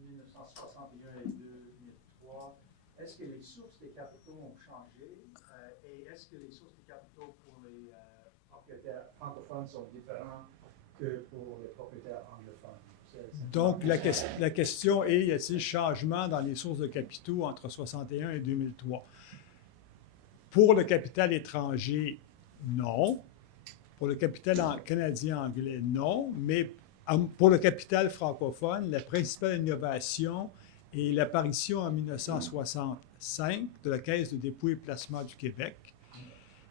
1961 et 2003, est-ce que les sources des capitaux ont changé et est-ce que les sources des capitaux pour les propriétaires francophones sont différentes que pour les propriétaires anglophones? Donc, la question est, y a-t-il changement dans les sources de capitaux entre 1961 et 2003? Pour le capital étranger, non. Pour le capital canadien-anglais, non. Mais pour le capital francophone, la principale innovation est l'apparition en 1965 de la Caisse de dépôt et placement du Québec,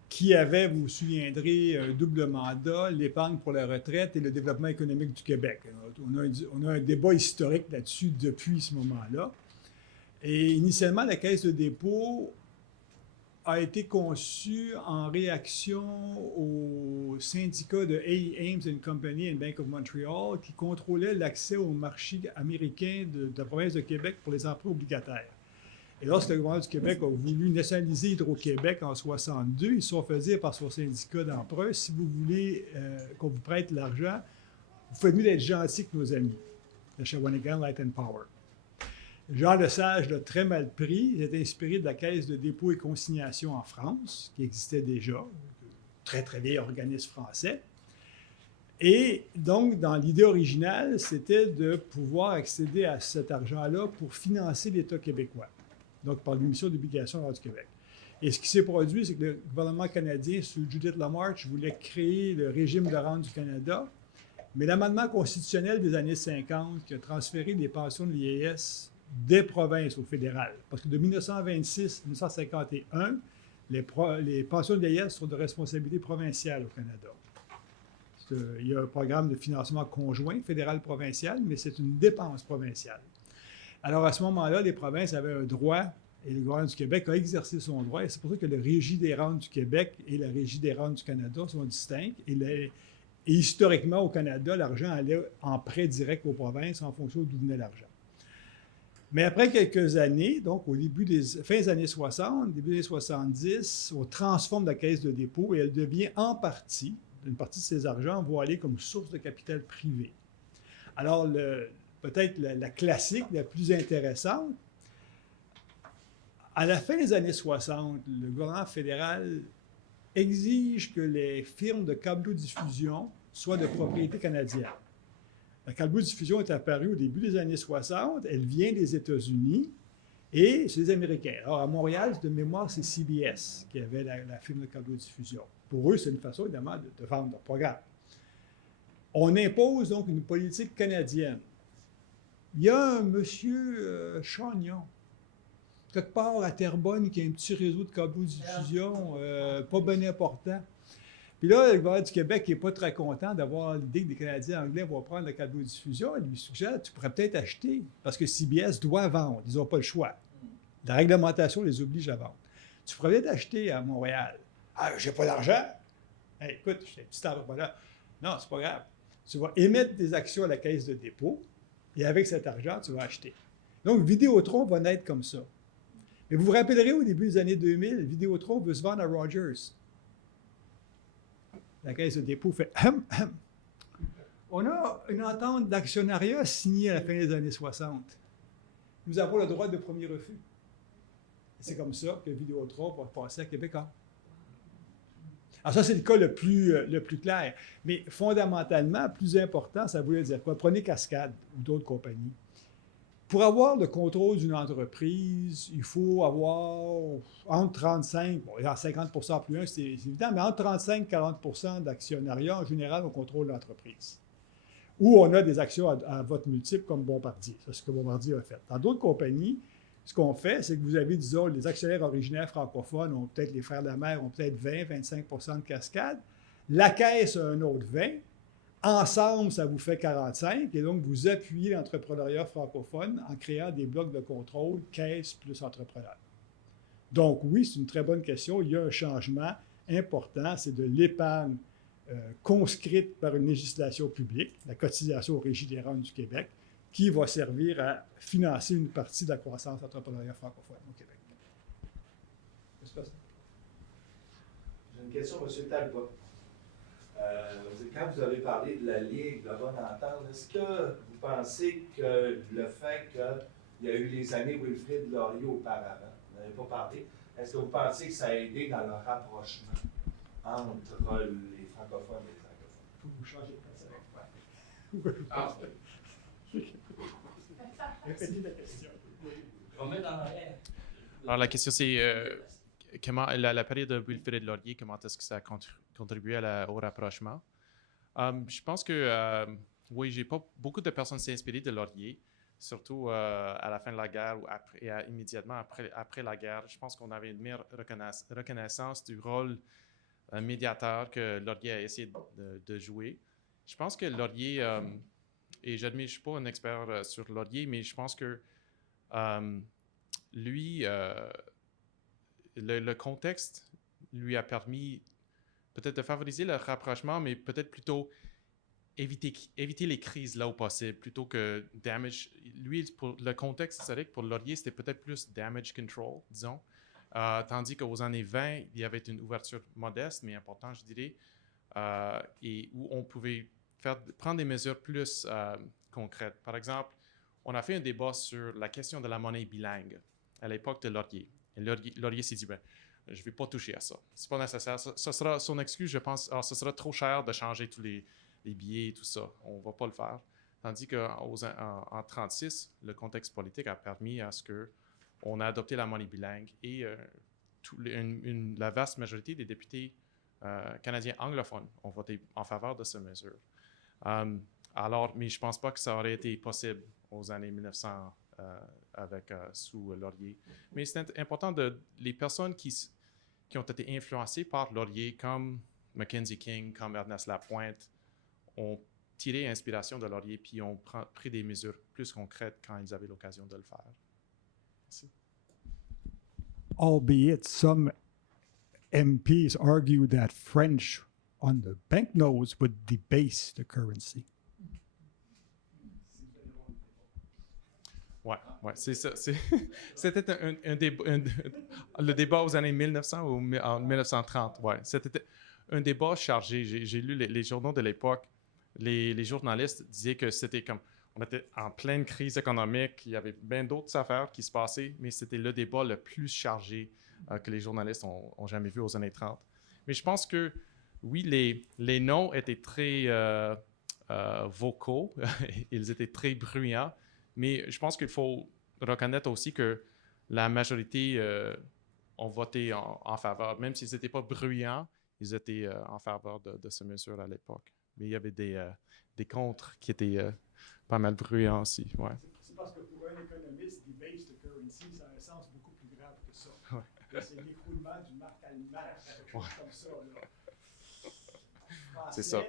qui avait, vous vous souviendrez, un double mandat, l'épargne pour la retraite et le développement économique du Québec. On a un débat historique là-dessus depuis ce moment-là. Et initialement, la Caisse de dépôt a été conçue en réaction au syndicat de A. Ames & Company et Bank of Montreal qui contrôlait l'accès au marché américain de la province de Québec pour les emprunts obligataires. Et lorsque le gouvernement du Québec a voulu nationaliser Hydro-Québec en 1962, ils se sont fait dire par son syndicat d'emprunt, si vous voulez qu'on vous prête l'argent, vous faites mieux d'être gentil que nos amis, de Shawinigan Light and Power. Jean Lesage l'a très mal pris. Il est inspiré de la Caisse de dépôt et consignation en France, qui existait déjà, très, très vieil organisme français. Et donc, dans l'idée originale, c'était de pouvoir accéder à cet argent-là pour financer l'État québécois, donc par l'émission d'obligations du Québec. Et ce qui s'est produit, c'est que le gouvernement canadien, sous Judith LaMarche, voulait créer le régime de rente du Canada, mais l'amendement constitutionnel des années 50 qui a transféré les pensions de vieillesse des provinces au fédéral, parce que de 1926 à 1951, les pensions de vieillesse sont de responsabilité provinciale au Canada. Il y a un programme de financement conjoint fédéral-provincial, mais c'est une dépense provinciale. Alors, à ce moment-là, les provinces avaient un droit, et le gouvernement du Québec a exercé son droit, et c'est pour ça que le Régie des rentes du Québec et la Régie des rentes du Canada sont distincts. Et historiquement, au Canada, l'argent allait en prêt direct aux provinces en fonction d'où venait l'argent. Mais après quelques années, donc au début des fins des années 60, début des années 70, on transforme la Caisse de dépôt et elle devient en partie, une partie de ces argents vont aller comme source de capital privé. Alors, peut-être la classique, la plus intéressante, à la fin des années 60, le gouvernement fédéral exige que les firmes de câblo-diffusion soient de propriété canadienne. La câblo-diffusion est apparue au début des années 60, elle vient des États-Unis et c'est les Américains. Alors, à Montréal, de mémoire, c'est CBS qui avait la firme de câblo-diffusion. Pour eux, c'est une façon, évidemment, de vendre leur programme. On impose donc une politique canadienne. Il y a un monsieur Chagnon, quelque part à Terrebonne, qui a un petit réseau de câblo-diffusion pas bien important. Puis là, le gouvernement du Québec n'est pas très content d'avoir l'idée que les Canadiens anglais vont prendre la câblo-diffusion. Il lui suggère, tu pourrais peut-être acheter, parce que CBS doit vendre. Ils n'ont pas le choix. La réglementation les oblige à vendre. Tu pourrais peut-être acheter à Montréal. Ah, j'ai pas d'argent. Hey, écoute, j'ai un petit arbre là. Non, c'est pas grave. Tu vas émettre des actions à la Caisse de dépôt et avec cet argent, tu vas acheter. Donc, Vidéotron va naître comme ça. Mais vous vous rappellerez, au début des années 2000, Vidéotron veut se vendre à Rogers. La Caisse de dépôt fait « On a une entente d'actionnariat signée à la fin des années 60. Nous avons le droit de premier refus. » C'est comme ça que Vidéotron va passer à Québécois. Alors ça, c'est le cas le plus clair. Mais fondamentalement, plus important, ça voulait dire quoi? Prenez Cascade ou d'autres compagnies. Pour avoir le contrôle d'une entreprise, il faut avoir entre 35, bon, 50% plus 1, c'est évident, mais entre 35 et 40% d'actionnariat, en général, on contrôle l'entreprise. Ou on a des actions à vote multiple comme Bombardier. C'est ce que Bombardier a fait. Dans d'autres compagnies, ce qu'on fait, c'est que vous avez, disons, les actionnaires originaires francophones, ont peut-être les Frères Lamer, ont peut-être 20-25% de Cascade. La Caisse a un autre 20. Ensemble, ça vous fait 45, et donc vous appuyez l'entrepreneuriat francophone en créant des blocs de contrôle, caisse plus entrepreneur. Donc oui, c'est une très bonne question. Il y a un changement important, c'est de l'épargne conscrite par une législation publique, la cotisation au Régie des rentes du Québec, qui va servir à financer une partie de la croissance entrepreneuriale francophone au Québec. J'ai une question, M. Talbot. Quand vous avez parlé de la Ligue, de la bonne entente, est-ce que vous pensez que le fait qu'il y a eu les années Wilfrid Laurier auparavant, vous n'avez pas parlé, est-ce que vous pensez que ça a aidé dans le rapprochement entre les francophones et les anglophones? Il faut que vous changez de personne. Ah, Répétez la question. je vais mettre en arrière. Alors, la question, c'est comment la période de Wilfrid Laurier, comment est-ce que ça a contribué au rapprochement? Je pense que, oui, j'ai pas beaucoup de personnes s'est inspirées de Laurier, surtout à la fin de la guerre ou immédiatement après la guerre. Je pense qu'on avait une meilleure reconnaissance du rôle médiateur que Laurier a essayé de jouer. Je pense que Laurier, et j'admets, je ne suis pas un expert sur Laurier, mais je pense que lui, le contexte lui a permis peut-être de favoriser le rapprochement, mais peut-être plutôt éviter les crises là où possible, plutôt que damage. Lui, pour le contexte historique, pour Laurier, c'était peut-être plus damage control, disons. Tandis qu'aux années 20, il y avait une ouverture modeste, mais importante, je dirais, et où on pouvait prendre des mesures plus concrètes. Par exemple, on a fait un débat sur la question de la monnaie bilingue à l'époque de Laurier. Et Laurier s'est dit, ben, je ne vais pas toucher à ça. C'est pas nécessaire. Ça sera son excuse, je pense, ce sera trop cher de changer tous les billets et tout ça. On ne va pas le faire. Tandis qu'en 1936, le contexte politique a permis à ce qu'on a adopté la monnaie bilingue et la vaste majorité des députés canadiens anglophones ont voté en faveur de cette mesure. Mais je ne pense pas que ça aurait été possible aux années 1900 sous Laurier. Mais c'est important les personnes qui ont été influencées par Laurier, comme Mackenzie King, comme Ernest Lapointe, ont tiré inspiration de Laurier puis ont pris des mesures plus concrètes quand ils avaient l'occasion de le faire. Merci. Albeit some MPs argue that French on the banknotes would debase the currency. Ouais, c'est ça. C'était le débat aux années 1900 ou en 1930. Ouais, c'était un débat chargé. J'ai lu les journaux de l'époque. Les journalistes disaient que c'était comme on était en pleine crise économique. Il y avait bien d'autres affaires qui se passaient, mais c'était le débat le plus chargé que les journalistes ont jamais vu aux années 30. Mais je pense que oui, les noms étaient très vocaux. Ils étaient très bruyants. Mais je pense qu'il faut reconnaître aussi que la majorité ont voté en faveur. Même s'ils n'étaient pas bruyants, ils étaient en faveur de ces mesures à l'époque. Mais il y avait des contres qui étaient pas mal bruyants aussi. Ouais. C'est parce que pour un économiste, debase the currency, ça a un sens beaucoup plus grave que ça. Ouais. C'est l'écroulement du marque allemande, quelque chose comme ça. Là. C'est ça.